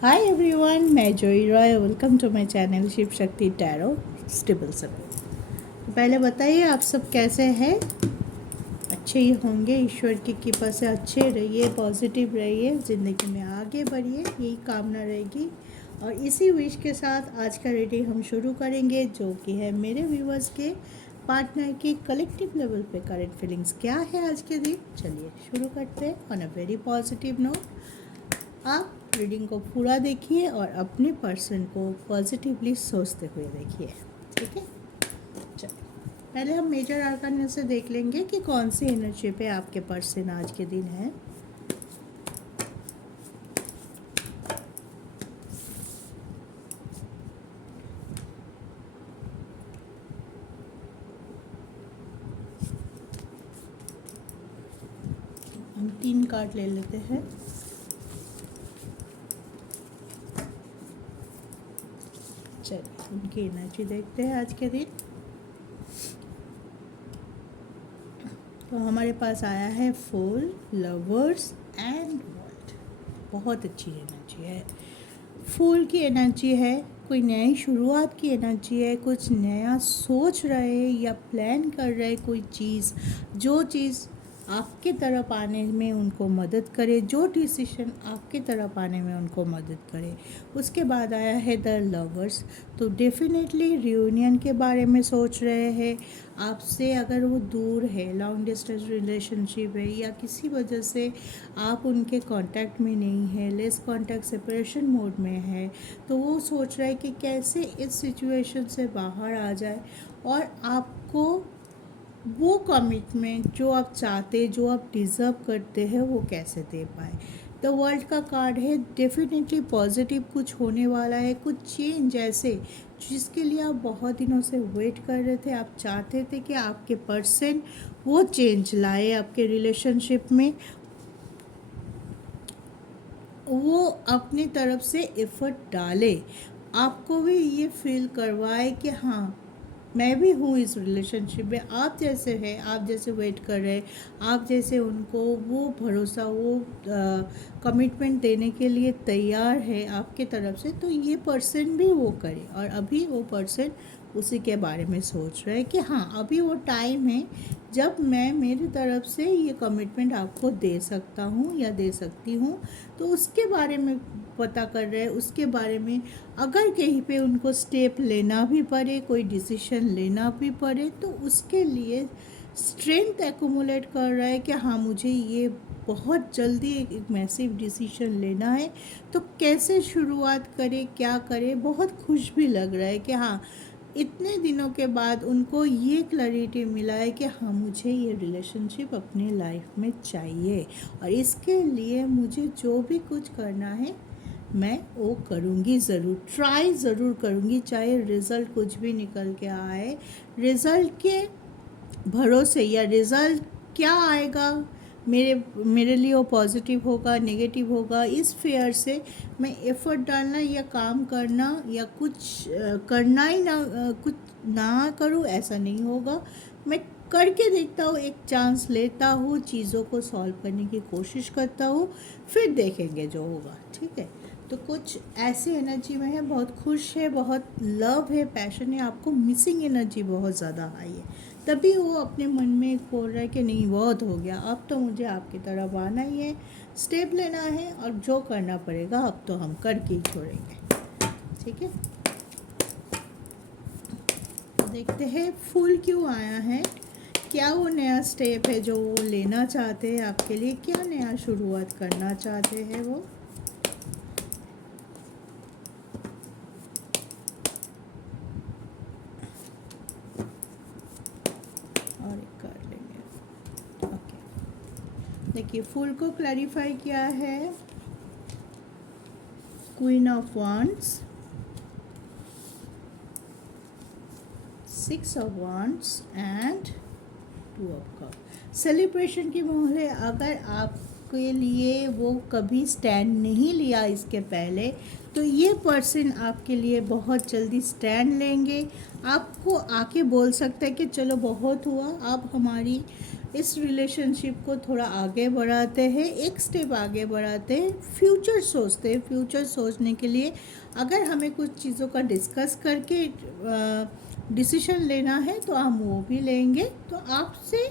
हाय everyone, मैं Joy Roy. Welcome to my channel Shiv Shakti tarot stable सब। पहले बताइए आप सब कैसे हैं। अच्छे ही होंगे, ईश्वर की कृपा से अच्छे रहिए, पॉजिटिव रहिए, ज़िंदगी में आगे बढ़िए, यही कामना रहेगी। और इसी विश के साथ आज का रीडिंग हम शुरू करेंगे, जो कि है मेरे व्यूवर्स के पार्टनर की कलेक्टिव लेवल पे करंट फीलिंग्स क्या है आज के दिन। चलिए शुरू करते हैं on a very positive note. आप रीडिंग को पूरा देखिए और अपने पर्सन को पॉजिटिवली सोचते हुए देखिए, ठीक है। चलिए पहले हम मेजर आर्कान से देख लेंगे कि कौन सी एनर्जी पे आपके पर्सन आज के दिन है। हम 3 कार्ड ले लेते हैं। चलिए उनकी एनर्जी देखते हैं आज के दिन। तो हमारे पास आया है फूल, लवर्स एंड वर्ल्ड। बहुत अच्छी एनर्जी है। फूल की एनर्जी है, कोई नई शुरुआत की एनर्जी है, कुछ नया सोच रहे या प्लान कर रहे कोई चीज़, जो चीज़ आपके तरफ आने में उनको मदद करे, जो डिसीजन आपके तरफ आने में उनको मदद करे। उसके बाद आया है द लवर्स। तो डेफिनेटली रियूनियन के बारे में सोच रहे हैं आपसे। अगर वो दूर है, लॉन्ग डिस्टेंस रिलेशनशिप है, या किसी वजह से आप उनके कांटेक्ट में नहीं है, लेस कांटेक्ट सेपरेशन मोड में है, तो वो सोच रहा है कि कैसे इस सिचुएशन से बाहर आ जाए और आपको वो कमिटमेंट जो आप चाहते, जो आप डिज़र्व करते हैं, वो कैसे दे पाए। द वर्ल्ड का कार्ड है। डेफिनेटली पॉजिटिव कुछ होने वाला है, कुछ चेंज ऐसे जिसके लिए आप बहुत दिनों से वेट कर रहे थे। आप चाहते थे कि आपके पर्सन वो चेंज लाए आपके रिलेशनशिप में, वो अपनी तरफ से एफर्ट डाले, आपको भी ये फील करवाए कि हाँ मैं भी हूँ इस रिलेशनशिप में। आप जैसे हैं, आप जैसे वेट कर रहे हैं, आप जैसे उनको वो भरोसा, वो कमिटमेंट देने के लिए तैयार है आपके तरफ से, तो ये पर्सन भी वो करे। और अभी वो पर्सन उसी के बारे में सोच रहा है कि हाँ अभी वो टाइम है जब मैं मेरी तरफ से ये कमिटमेंट आपको दे सकता हूँ या दे सकती हूँ। तो उसके बारे में पता कर रहे हैं, उसके बारे में अगर कहीं पे उनको स्टेप लेना भी पड़े, कोई डिसीजन लेना भी पड़े, तो उसके लिए स्ट्रेंथ एक्यूमुलेट कर रहा है कि हाँ मुझे ये बहुत जल्दी एक मैसिव डिसीजन लेना है। तो कैसे शुरुआत करे, क्या करे, बहुत खुश भी लग रहा है कि हाँ इतने दिनों के बाद उनको ये क्लैरिटी मिला है कि हाँ मुझे ये रिलेशनशिप अपनी लाइफ में चाहिए और इसके लिए मुझे जो भी कुछ करना है मैं वो करूँगी, ज़रूर ट्राई ज़रूर करूँगी, चाहे रिज़ल्ट कुछ भी निकल के आए। रिज़ल्ट के भरोसे या रिज़ल्ट क्या आएगा मेरे लिए, वो पॉजिटिव होगा नेगेटिव होगा, इस फेयर से मैं एफ़र्ट डालना या काम करना या कुछ करना ही ना, कुछ ना करूँ ऐसा नहीं होगा। मैं करके देखता हूँ, एक चांस लेता हूँ, चीज़ों को सॉल्व करने की कोशिश करता हूँ, फिर देखेंगे जो होगा, ठीक है। तो कुछ ऐसी एनर्जी में है, बहुत खुश है, बहुत लव है, पैशन है, आपको मिसिंग एनर्जी बहुत ज़्यादा आई है, तभी वो अपने मन में बोल रहा है कि नहीं बहुत हो गया, अब तो मुझे आपकी तरफ आना ही है, स्टेप लेना है और जो करना पड़ेगा अब तो हम करके ही छोड़ेंगे, ठीक है। देखते हैं फूल क्यों आया है, क्या वो नया स्टेप है जो वो लेना चाहते हैं आपके लिए, क्या नया शुरुआत करना चाहते हैं वो। और एक कर लेंगे, ओके। देखिए फूल को क्लैरिफाई किया है queen of wands, 6 of wands and 2 of cup. Celebration की मोहर है। अगर आपके लिए वो कभी स्टैंड नहीं लिया इसके पहले, तो ये पर्सन आपके लिए बहुत जल्दी स्टैंड लेंगे, आपको आके बोल सकता है कि चलो बहुत हुआ, आप हमारी इस रिलेशनशिप को थोड़ा आगे बढ़ाते हैं, एक स्टेप आगे बढ़ाते हैं, फ्यूचर सोचते हैं। फ्यूचर सोचने के लिए अगर हमें कुछ चीज़ों का डिस्कस करके डिसीजन लेना है तो हम वो भी लेंगे। तो आपसे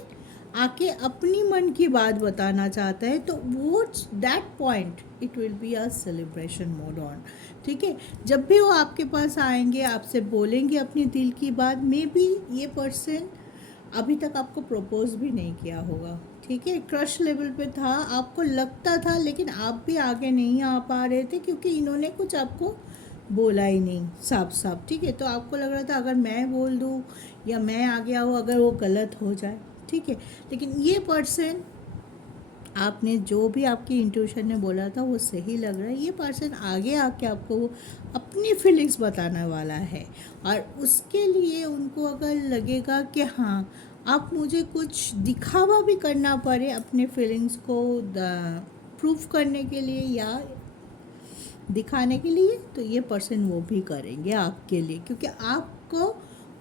आके अपनी मन की बात बताना चाहता है तो वो that point it will be a celebration mode on. ठीक है, जब भी वो आपके पास आएंगे, आपसे बोलेंगे अपनी दिल की बात, मे बी ये पर्सन अभी तक आपको प्रपोज भी नहीं किया होगा। ठीक है, क्रश लेवल पे था, आपको लगता था, लेकिन आप भी आगे नहीं आ पा रहे थे क्योंकि इन्होंने कुछ आपको बोला ही नहीं साफ साफ। ठीक है, तो आपको लग रहा था अगर मैं बोल दूँ या मैं आ गया हूँ, अगर वो गलत हो जाए। ठीक है, लेकिन ये पर्सन, आपने जो भी आपकी इंट्यूशन ने बोला था वो सही लग रहा है। ये पर्सन आगे आके आपको अपनी फीलिंग्स बताने वाला है, और उसके लिए उनको अगर लगेगा कि हाँ आप मुझे कुछ दिखावा भी करना पड़े अपने फीलिंग्स को प्रूफ करने के लिए या दिखाने के लिए, तो ये पर्सन वो भी करेंगे आपके लिए, क्योंकि आपको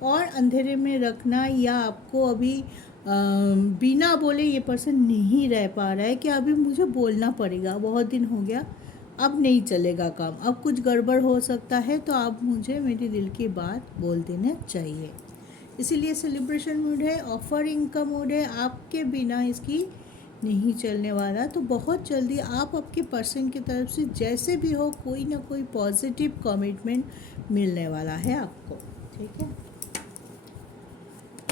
और अंधेरे में रखना या आपको अभी बिना बोले ये पर्सन नहीं रह पा रहा है कि अभी मुझे बोलना पड़ेगा, बहुत दिन हो गया, अब नहीं चलेगा काम, अब कुछ गड़बड़ हो सकता है, तो आप मुझे मेरी दिल की बात बोल देना चाहिए। इसीलिए सेलिब्रेशन मूड है, ऑफरिंग का मूड है, आपके बिना इसकी नहीं चलने वाला। तो बहुत जल्दी आप आपके पर्सन की तरफ से जैसे भी हो कोई ना कोई पॉजिटिव कमिटमेंट मिलने वाला है आपको। ठीक है,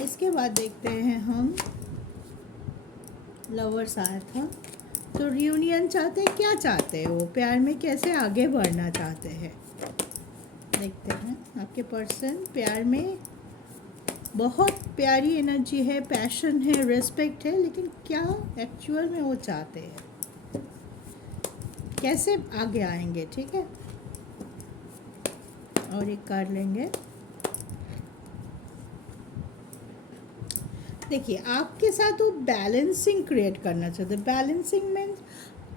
इसके बाद देखते हैं हम लवर्स आया था, तो रियूनियन चाहते हैं, क्या चाहते हैं वो, प्यार में कैसे आगे बढ़ना चाहते हैं। देखते हैं आपके पर्सन प्यार में बहुत प्यारी एनर्जी है, पैशन है, रिस्पेक्ट है, लेकिन क्या एक्चुअल में वो चाहते हैं, कैसे आगे आएंगे। ठीक है, और एक कार्ड लेंगे। देखिए आपके साथ वो बैलेंसिंग क्रिएट करना चाहते हैं। बैलेंसिंग मीन्स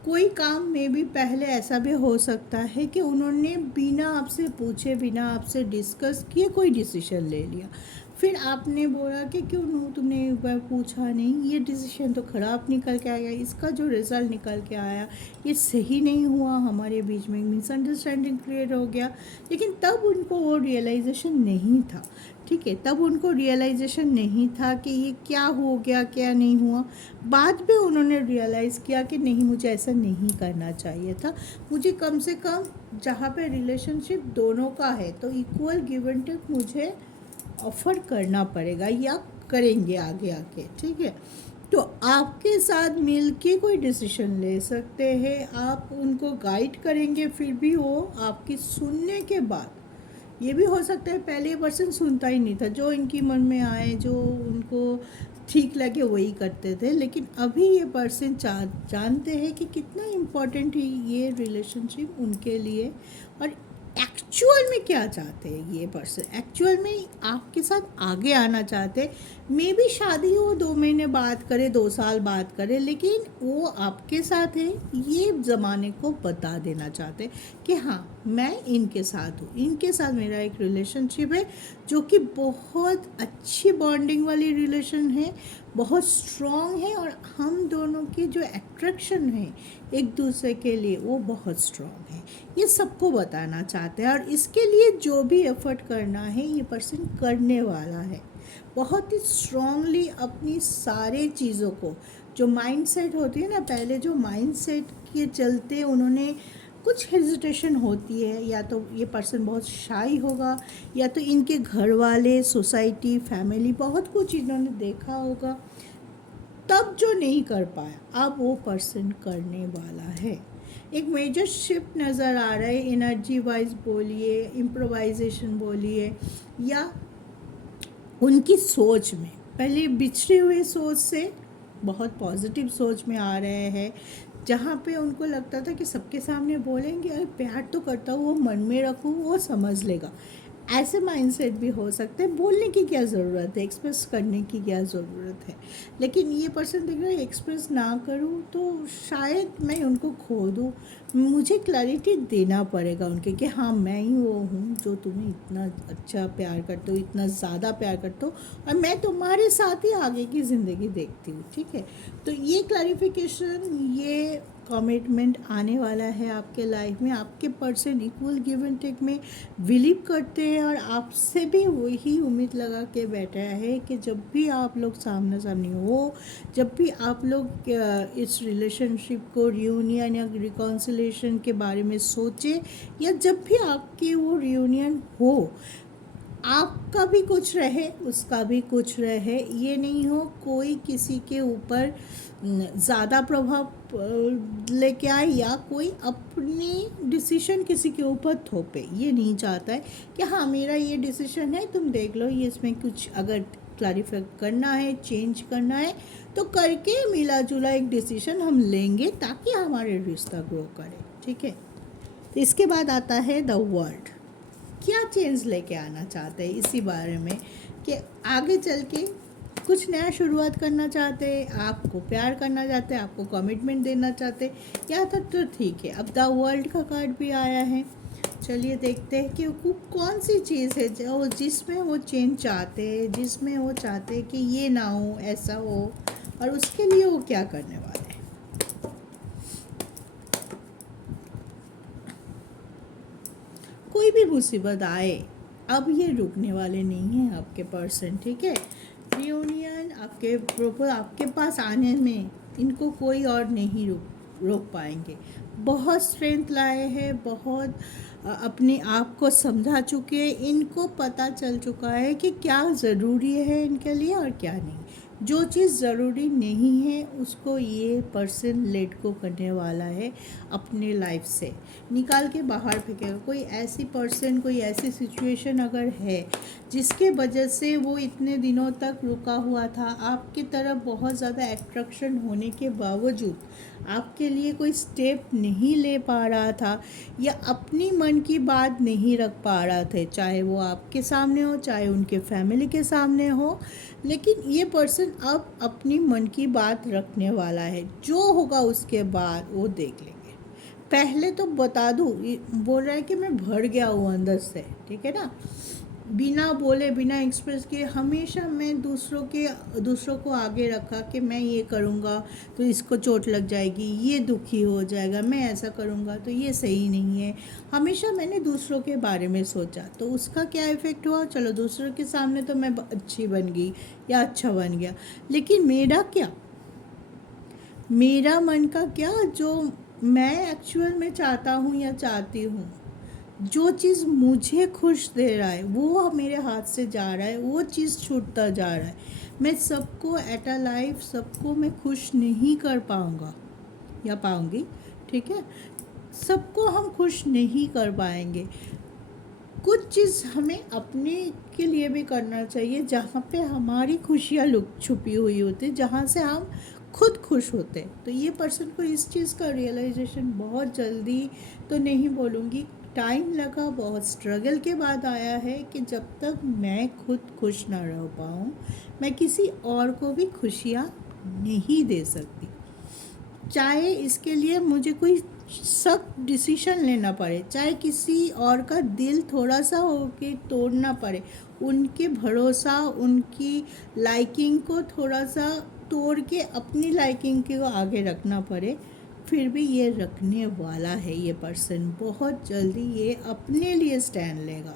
कोई काम में भी पहले ऐसा भी हो सकता है कि उन्होंने बिना आपसे पूछे, बिना आपसे डिस्कस किए कोई डिसीजन ले लिया, फिर आपने बोला कि क्यों तुमने एक बार पूछा नहीं, ये डिसीजन तो ख़राब निकल के आया, इसका जो रिज़ल्ट निकल के आया ये सही नहीं हुआ, हमारे बीच में मिसअंडरस्टैंडिंग क्रिएट हो गया। लेकिन तब उनको वो रियलाइजेशन नहीं था। ठीक है, तब उनको रियलाइजेशन नहीं था कि ये क्या हो गया, क्या नहीं हुआ। बाद में उन्होंने रियलाइज़ किया कि नहीं, मुझे ऐसा नहीं करना चाहिए था, मुझे कम से कम जहाँ पे रिलेशनशिप दोनों का है तो इक्वल गिव एंड टेक मुझे ऑफ़र करना पड़ेगा या करेंगे आगे आके। ठीक है, तो आपके साथ मिल के कोई डिसीजन ले सकते हैं, आप उनको गाइड करेंगे, फिर भी वो आपकी सुनने के बाद, ये भी हो सकता है पहले ये पर्सन सुनता ही नहीं था, जो इनकी मन में आए, जो उनको ठीक लगे वही करते थे, लेकिन अभी ये पर्सन जानते हैं कि कितना इम्पोर्टेंट है ये रिलेशनशिप उनके लिए, और एक्चुअल में क्या चाहते हैं ये पर्सन, एक्चुअल में आपके साथ आगे आना चाहते हैं। मे बी शादी हो 2 महीने बात करे, 2 साल बात करे, लेकिन वो आपके साथ है ये ज़माने को बता देना चाहते हैं कि हाँ मैं इनके साथ हूँ, इनके साथ मेरा एक रिलेशनशिप है जो कि बहुत अच्छी बॉन्डिंग वाली रिलेशन है, बहुत स्ट्रॉन्ग है, और हम दोनों की जो अट्रैक्शन है एक दूसरे के लिए वो बहुत स्ट्रॉन्ग है, ये सबको बताना चाहते हैं। और इसके लिए जो भी एफर्ट करना है ये पर्सन करने वाला है, बहुत ही स्ट्रॉन्गली अपनी सारे चीज़ों को, जो माइंड सेट होती है ना, पहले जो माइंड सेट के चलते उन्होंने कुछ हेजिटेशन होती है, या तो ये पर्सन बहुत शाई होगा, या तो इनके घर वाले, सोसाइटी, फैमिली, बहुत कुछ इन्होंने देखा होगा, तब जो नहीं कर पाया अब वो पर्सन करने वाला है। एक मेजर शिफ्ट नज़र आ रहा है, एनर्जी वाइज बोलिए, इम्प्रोवाइजेशन बोलिए, या उनकी सोच में, पहले बिछड़े हुए सोच से बहुत पॉजिटिव सोच में आ रहे हैं, जहाँ पे उनको लगता था कि सबके सामने बोलेंगे, अरे प्यार तो करता हूँ, वो मन में रखूँ, वो समझ लेगा, ऐसे माइंडसेट भी हो सकते हैं। बोलने की क्या ज़रूरत है, एक्सप्रेस करने की क्या ज़रूरत है। लेकिन ये पर्सन देख रहा है एक्सप्रेस ना करूँ तो शायद मैं उनको खो दूँ। मुझे क्लैरिटी देना पड़ेगा उनके कि हाँ मैं ही वो हूँ जो तुम्हें इतना अच्छा प्यार करते हो, इतना ज़्यादा प्यार करते हो, और मैं तुम्हारे साथ ही आगे की ज़िंदगी देखती हूँ। ठीक है, तो ये क्लैरिफिकेशन, ये कमिटमेंट आने वाला है आपके लाइफ में। आपके person equal give and take में बिलीव करते हैं, और आपसे भी वही उम्मीद लगा के बैठा है कि जब भी आप लोग सामना सामनी हो, जब भी आप लोग इस रिलेशनशिप को रियूनियन या रिकॉन्सिलेशन के बारे में सोचें, या जब भी आपकी वो रियूनियन हो, आपका भी कुछ रहे उसका भी कुछ रहे। ये नहीं हो कोई किसी के ऊपर ज़्यादा प्रभाव लेके आए, या कोई अपनी डिसीजन किसी के ऊपर थोपे। ये नहीं चाहता है कि हाँ मेरा ये डिसीजन है, तुम देख लो, ये इसमें कुछ अगर क्लैरिफाई करना है, चेंज करना है तो करके मिला जुला एक डिसीजन हम लेंगे ताकि हमारे रिश्ता ग्रो करे। ठीक है, तो इसके बाद आता है द वर्ल्ड। क्या चेंज लेके आना चाहते हैं इसी बारे में, कि आगे चल के कुछ नया शुरुआत करना चाहते हैं, आपको प्यार करना चाहते हैं, आपको कमिटमेंट देना चाहते हैं। यहाँ तक तो ठीक है। अब द वर्ल्ड का कार्ड भी आया है। चलिए देखते हैं कि वो कौन सी चीज़ है जो जिसमें वो चेंज चाहते हैं, जिसमें वो चाहते हैं कि ये ना हो, ऐसा हो, और उसके लिए वो क्या करने वाले हैं। कोई भी मुसीबत आए, अब ये रुकने वाले नहीं हैं आपके पर्सन। ठीक है, रियूनियन आपके पास आने में इनको कोई और नहीं रोक पाएंगे। बहुत स्ट्रेंथ लाए हैं, बहुत अपने आप को समझा चुके हैं। इनको पता चल चुका है कि क्या ज़रूरी है इनके लिए और क्या नहीं। जो चीज़ ज़रूरी नहीं है उसको ये पर्सन लेट को करने वाला है, अपने लाइफ से निकाल के बाहर फेंकेगा। कोई ऐसी पर्सन, कोई ऐसी सिचुएशन अगर है जिसके वजह से वो इतने दिनों तक रुका हुआ था, आपकी तरफ बहुत ज़्यादा अट्रैक्शन होने के बावजूद आपके लिए कोई स्टेप नहीं ले पा रहा था, या अपनी मन की बात नहीं रख पा रहा था, चाहे वो आपके सामने हो, चाहे उनके फैमिली के सामने हो, लेकिन ये पर्सन अब अपनी मन की बात रखने वाला है। जो होगा उसके बाद वो देख लेंगे। पहले तो बता दूँ, बोल रहा है कि मैं भर गया हूँ अंदर से। ठीक है ना, बिना बोले, बिना एक्सप्रेस किए हमेशा मैं दूसरों को आगे रखा कि मैं ये करूँगा तो इसको चोट लग जाएगी, ये दुखी हो जाएगा, मैं ऐसा करूँगा तो ये सही नहीं है। हमेशा मैंने दूसरों के बारे में सोचा, तो उसका क्या इफ़ेक्ट हुआ, चलो दूसरों के सामने तो मैं अच्छी बन गई या अच्छा बन गया, लेकिन मेरा क्या, मेरा मन का क्या, जो मैं एक्चुअल में चाहता हूँ या चाहती हूँ, जो चीज़ मुझे खुश दे रहा है वो मेरे हाथ से जा रहा है, वो चीज़ छूटता जा रहा है। मैं सबको एट अ लाइफ, सबको मैं खुश नहीं कर पाऊँगा या पाऊँगी। ठीक है, सबको हम खुश नहीं कर पाएंगे। कुछ चीज़ हमें अपने के लिए भी करना चाहिए जहाँ पे हमारी खुशियाँ लुक छुपी हुई होती, जहाँ से हम खुद खुश होते। तो ये पर्सन को इस चीज़ का रियलाइजेशन बहुत जल्दी तो नहीं बोलूँगी, टाइम लगा, बहुत स्ट्रगल के बाद आया है कि जब तक मैं खुद खुश ना रह पाऊँ, मैं किसी और को भी खुशियाँ नहीं दे सकती। चाहे इसके लिए मुझे कोई सख्त डिसीजन लेना पड़े, चाहे किसी और का दिल थोड़ा सा हो के तोड़ना पड़े, उनके भरोसा, उनकी लाइकिंग को थोड़ा सा तोड़ के अपनी लाइकिंग को आगे रखना पड़े, फिर भी ये रखने वाला है। ये पर्सन बहुत जल्दी ये अपने लिए स्टैंड लेगा।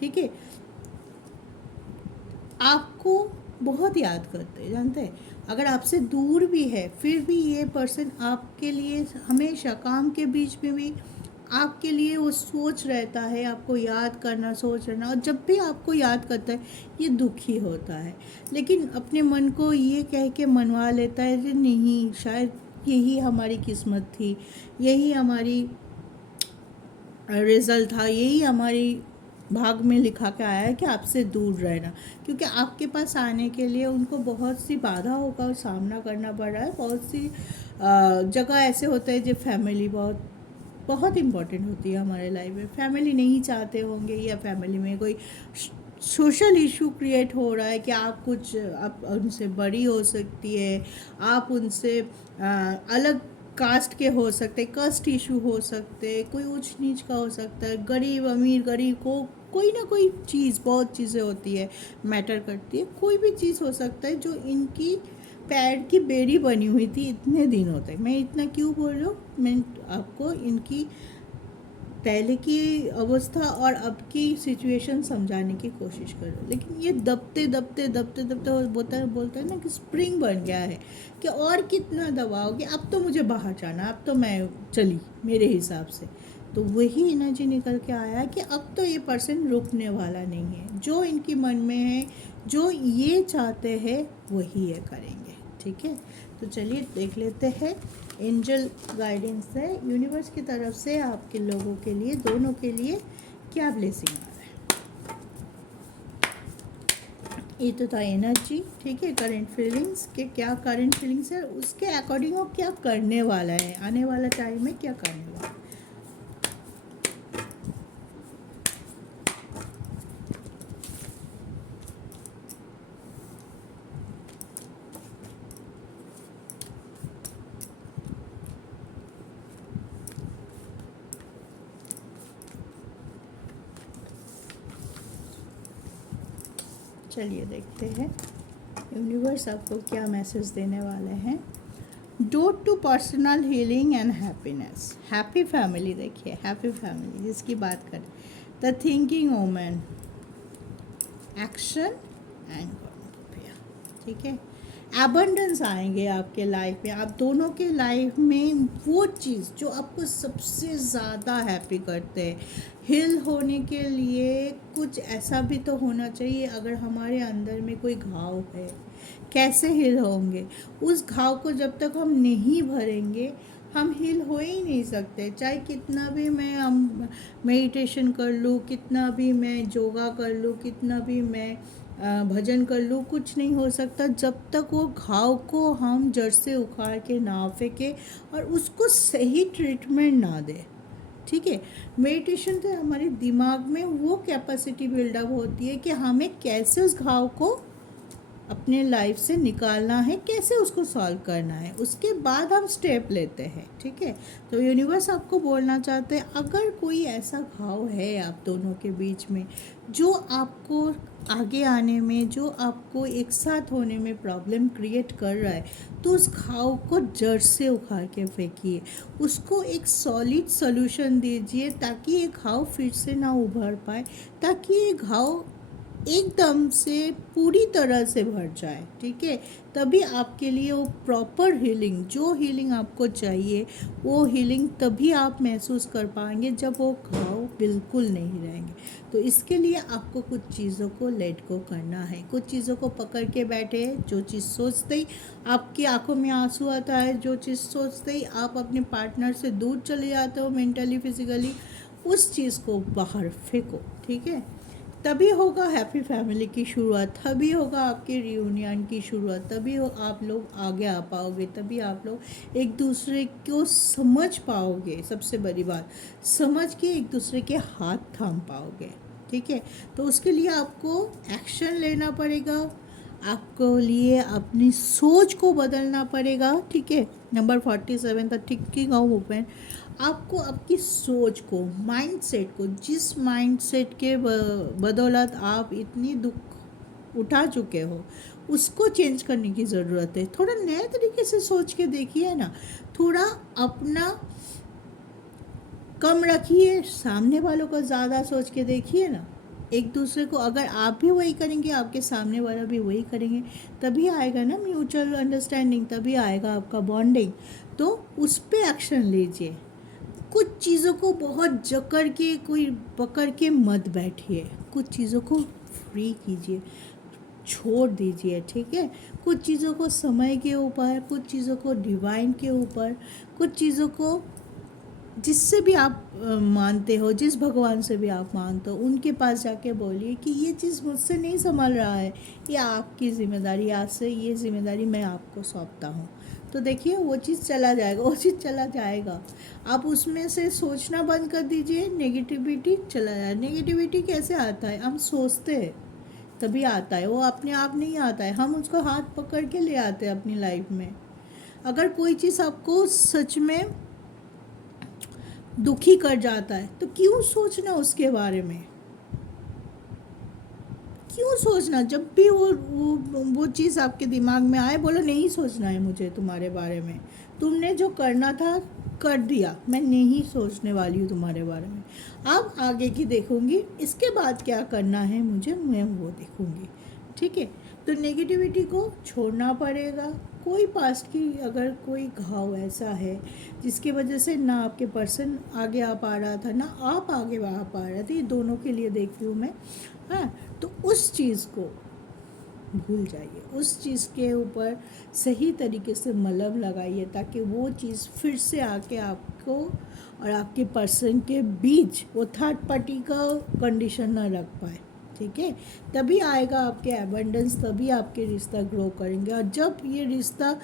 ठीक है, आपको बहुत याद करते हैं, जानते हैं, अगर आपसे दूर भी है फिर भी ये पर्सन आपके लिए हमेशा काम के बीच में भी आपके लिए वो सोच रहता है, आपको याद करना, सोच रहना, और जब भी आपको याद करता है ये दुखी होता है, लेकिन अपने मन को ये कह के मनवा लेता है कि नहीं, शायद यही हमारी किस्मत थी, यही हमारी रिज़ल्ट था, यही हमारी भाग में लिखा के आया है कि आपसे दूर रहना, क्योंकि आपके पास आने के लिए उनको बहुत सी बाधाओं का सामना करना पड़ रहा है। बहुत सी जगह ऐसे होते हैं जो फैमिली बहुत बहुत इम्पोर्टेंट होती है हमारे लाइफ में। फैमिली नहीं चाहते होंगे या फैमिली में कोई सोशल इशू क्रिएट हो रहा है कि आप उनसे बड़ी हो सकती है, आप उनसे अलग कास्ट के हो सकते, कास्ट इशू हो सकते, कोई ऊंच नीच का हो सकता है, गरीब अमीर, गरीब को कोई ना कोई चीज़, बहुत चीज़ें होती है, मैटर करती है। कोई भी चीज़ हो सकता है जो इनकी पैर की बेड़ी बनी हुई थी इतने दिनों तक। मैं इतना क्यों बोल रहा हूँ, मैं आपको इनकी पहले की अवस्था और अब की सिचुएशन समझाने की कोशिश करो। लेकिन ये दबते दबते दबते दबते बोलता है ना कि स्प्रिंग बन गया है कि और कितना दबाओगे, अब तो मुझे बाहर जाना, अब तो मैं चली मेरे हिसाब से। तो वही एनर्जी निकल के आया कि अब तो ये पर्सन रुकने वाला नहीं है, जो इनकी मन में है, जो ये चाहते हैं वही ये करेंगे। ठीक है, तो चलिए देख लेते हैं एंजल गाइडेंस है यूनिवर्स की तरफ से आपके लोगों के लिए, दोनों के लिए क्या ब्लेसिंग आ रहा है। ये तो था एनर्जी, ठीक है, करंट फीलिंग्स के क्या करंट फीलिंग्स है, उसके अकॉर्डिंग वो क्या करने वाला है, आने वाला टाइम में क्या करने वाला है। चलिए देखते हैं यूनिवर्स आपको क्या मैसेज देने वाले हैं। Door to personal healing and happiness, happy family, देखिए हैप्पी फैमिली जिसकी बात करें, the thinking women, action and, ठीक है, एबंडेंस आएंगे आपके लाइफ में। आप दोनों के लाइफ में वो चीज़ जो आपको सबसे ज़्यादा हैप्पी करते हैं, हिल होने के लिए कुछ ऐसा भी तो होना चाहिए। अगर हमारे अंदर में कोई घाव है, कैसे हिल होंगे? उस घाव को जब तक हम नहीं भरेंगे हम हिल हो ही नहीं सकते। चाहे कितना भी मैं मेडिटेशन कर लूँ, कितना भी मैं योगा कर लूँ, कितना भी मैं भजन कर लूँ, कुछ नहीं हो सकता जब तक वो घाव को हम जड़ से उखाड़ के ना फेंके और उसको सही ट्रीटमेंट ना दे। ठीक है, मेडिटेशन से हमारे दिमाग में वो कैपेसिटी बिल्डअप होती है कि हमें कैसे उस घाव को अपने लाइफ से निकालना है, कैसे उसको सॉल्व करना है, उसके बाद हम स्टेप लेते हैं। ठीक है, तो यूनिवर्स आपको बोलना चाहते हैं अगर कोई ऐसा घाव है आप दोनों के बीच में जो आपको आगे आने में, जो आपको एक साथ होने में प्रॉब्लम क्रिएट कर रहा है, तो उस घाव को जड़ से उखाड़ के फेंकिए, उसको एक सॉलिड सॉल्यूशन दीजिए ताकि ये घाव फिर से ना उभर पाए, ताकि ये घाव एकदम से पूरी तरह से भर जाए। ठीक है, तभी आपके लिए वो प्रॉपर हीलिंग, जो हीलिंग आपको चाहिए वो हीलिंग तभी आप महसूस कर पाएंगे जब वो घाव बिल्कुल नहीं रहेंगे। तो इसके लिए आपको कुछ चीज़ों को लेट गो करना है, कुछ चीज़ों को पकड़ के बैठे हैं। जो चीज़ सोचते ही आपकी आंखों में आंसू आता है, जो चीज़ सोचते ही आप अपने पार्टनर से दूर चले जाते हो मेंटली फिजिकली, उस चीज़ को बाहर फेंको। ठीक है, तभी होगा हैप्पी फैमिली की शुरुआत, तभी होगा आपके रियूनियन की शुरुआत, तभी आप लोग आगे आ पाओगे, तभी आप लोग एक दूसरे को समझ पाओगे। सबसे बड़ी बात, समझ के एक दूसरे के हाथ थाम पाओगे। ठीक है, तो उसके लिए आपको एक्शन लेना पड़ेगा, आपको लिए अपनी सोच को बदलना पड़ेगा। ठीक है, number 47 the thinking of women, आपको आपकी सोच को, माइंडसेट को, जिस माइंडसेट के बदौलत आप इतनी दुख उठा चुके हो उसको चेंज करने की ज़रूरत है। थोड़ा नए तरीके से सोच के देखिए ना, थोड़ा अपना कम रखिए, सामने वालों को ज़्यादा सोच के देखिए ना। एक दूसरे को अगर आप भी वही करेंगे, आपके सामने वाला भी वही करेंगे, तभी आएगा ना म्यूचुअल अंडरस्टैंडिंग, तभी आएगा आपका बॉन्डिंग। तो उस पर एक्शन लीजिए। कुछ चीज़ों को बहुत जकड़ के, कोई पकड़ के मत बैठिए, कुछ चीज़ों को फ्री कीजिए, छोड़ दीजिए। ठीक है, कुछ चीज़ों को समय के ऊपर, कुछ चीज़ों को डिवाइन के ऊपर, कुछ चीज़ों को जिससे भी आप मानते हो, जिस भगवान से भी आप मानते हो, उनके पास जाके बोलिए कि ये चीज़ मुझसे नहीं संभल रहा है, ये आपकी ज़िम्मेदारी, आज से ये ज़िम्मेदारी मैं आपको सौंपता हूँ। तो देखिए वो चीज़ चला जाएगा, वो चीज़ चला जाएगा। आप उसमें से सोचना बंद कर दीजिए, नेगेटिविटी चला जाए। नेगेटिविटी कैसे आता है? हम सोचते हैं तभी आता है, वो अपने आप नहीं आता है, हम उसको हाथ पकड़ के ले आते हैं अपनी लाइफ में। अगर कोई चीज़ आपको सच में दुखी कर जाता है तो क्यों सोचना उसके बारे में? क्यों सोचना? जब भी वो चीज़ आपके दिमाग में आए, बोलो नहीं सोचना है मुझे तुम्हारे बारे में, तुमने जो करना था कर दिया, मैं नहीं सोचने वाली हूँ तुम्हारे बारे में। अब आगे की देखूँगी, इसके बाद क्या करना है मुझे, मैं वो देखूँगी। ठीक है, तो नेगेटिविटी को छोड़ना पड़ेगा। कोई पास्ट की अगर कोई घाव ऐसा है जिसकी वजह से ना आपके पर्सन आगे आ पा रहा था, ना आप आगे आ पा रहे थे, ये दोनों के लिए देखती हूँ मैं। हाँ, तो उस चीज़ को भूल जाइए, उस चीज़ के ऊपर सही तरीके से मलहम लगाइए ताकि वो चीज़ फिर से आके आपको और आपके पर्सन के बीच वो थर्ड पार्टी का कंडीशन ना रख पाए। ठीक है, तभी आएगा आपके एबंडेंस, तभी आपके रिश्ता ग्रो करेंगे। और जब ये रिश्ता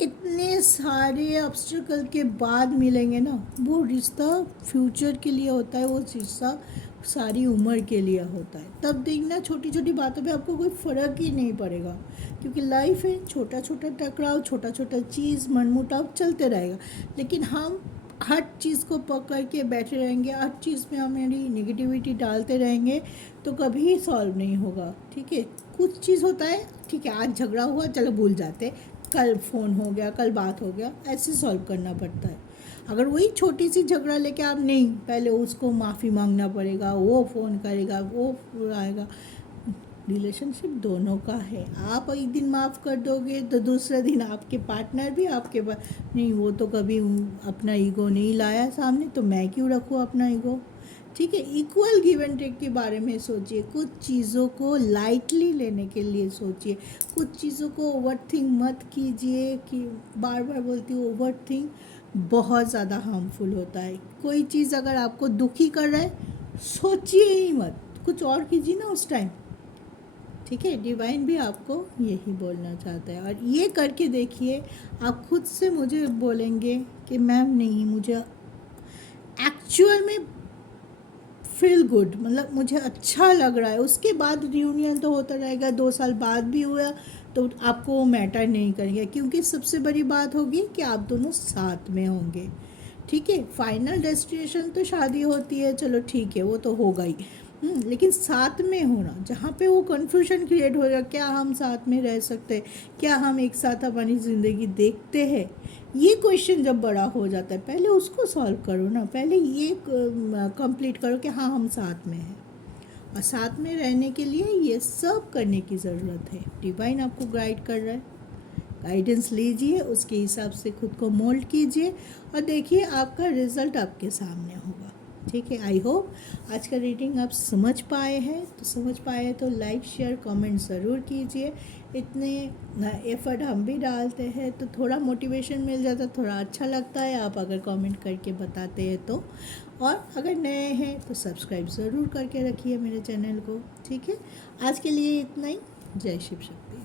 इतने सारे ऑब्स्टिकल के बाद मिलेंगे ना, वो रिश्ता फ्यूचर के लिए होता है, वो रिश्ता सारी उम्र के लिए होता है। तब देखना छोटी छोटी बातों पे आपको कोई फ़र्क ही नहीं पड़ेगा, क्योंकि लाइफ है, छोटा छोटा टकराव, छोटा छोटा चीज़, मनमुटाव चलते रहेगा। लेकिन हम हर चीज़ को पकड़ के बैठे रहेंगे, हर चीज़ में हमारी नेगेटिविटी डालते रहेंगे तो कभी सॉल्व नहीं होगा। ठीक है, कुछ चीज़ होता है, ठीक है आज झगड़ा हुआ चलो भूल जाते, कल फ़ोन हो गया, कल बात हो गया, ऐसे सॉल्व करना पड़ता है। अगर वही छोटी सी झगड़ा लेके आप नहीं, पहले उसको माफ़ी मांगना पड़ेगा, वो फ़ोन करेगा, वो आएगा। रिलेशनशिप दोनों का है, आप एक दिन माफ़ कर दोगे तो दूसरे दिन आपके पार्टनर भी आपके पास नहीं, वो तो कभी अपना ईगो नहीं लाया सामने, तो मैं क्यों रखूँ अपना ईगो। ठीक है, इक्वल गिव एंड टेक के बारे में सोचिए, कुछ चीज़ों को लाइटली लेने के लिए सोचिए, कुछ चीज़ों को ओवर थिंक मत कीजिए। कि बार बार बोलती हूँ, ओवर थिंक बहुत ज़्यादा हार्मफुल होता है। कोई चीज़ अगर आपको दुखी कर रहा है, सोचिए ही मत, कुछ और कीजिए ना उस टाइम। ठीक है, डिवाइन भी आपको यही बोलना चाहता है, और ये करके देखिए, आप खुद से मुझे बोलेंगे कि मैम नहीं, मुझे एक्चुअल में फील गुड, मतलब मुझे अच्छा लग रहा है। उसके बाद रियूनियन तो होता रहेगा, 2 साल बाद भी हुआ तो आपको वो मैटर नहीं करेंगे, क्योंकि सबसे बड़ी बात होगी कि आप दोनों साथ में होंगे। ठीक है, फाइनल डेस्टिनेशन तो शादी होती है, चलो ठीक है वो तो होगा ही। लेकिन साथ में होना, जहाँ पे वो कन्फ्यूजन क्रिएट होगा, क्या हम साथ में रह सकते हैं, क्या हम एक साथ हमारी ज़िंदगी देखते हैं, ये क्वेश्चन जब बड़ा हो जाता है, पहले उसको सॉल्व करो ना, पहले ये कंप्लीट करो कि हाँ हम साथ में हैं। और साथ में रहने के लिए ये सब करने की ज़रूरत है। डिवाइन आपको गाइड कर रहा है, गाइडेंस लीजिए, उसके हिसाब से खुद को मोल्ड कीजिए और देखिए आपका रिज़ल्ट आपके सामने होगा। ठीक है, आई होप आज का रीडिंग आप समझ पाए हैं। तो समझ पाए तो लाइक शेयर कमेंट ज़रूर कीजिए। इतने एफ़र्ट हम भी डालते हैं तो थोड़ा मोटिवेशन मिल जाता है, थोड़ा अच्छा लगता है आप अगर कमेंट करके बताते हैं तो। और अगर नए हैं तो सब्सक्राइब ज़रूर करके रखिए मेरे चैनल को। ठीक है, आज के लिए इतना ही। जय शिव शक्ति।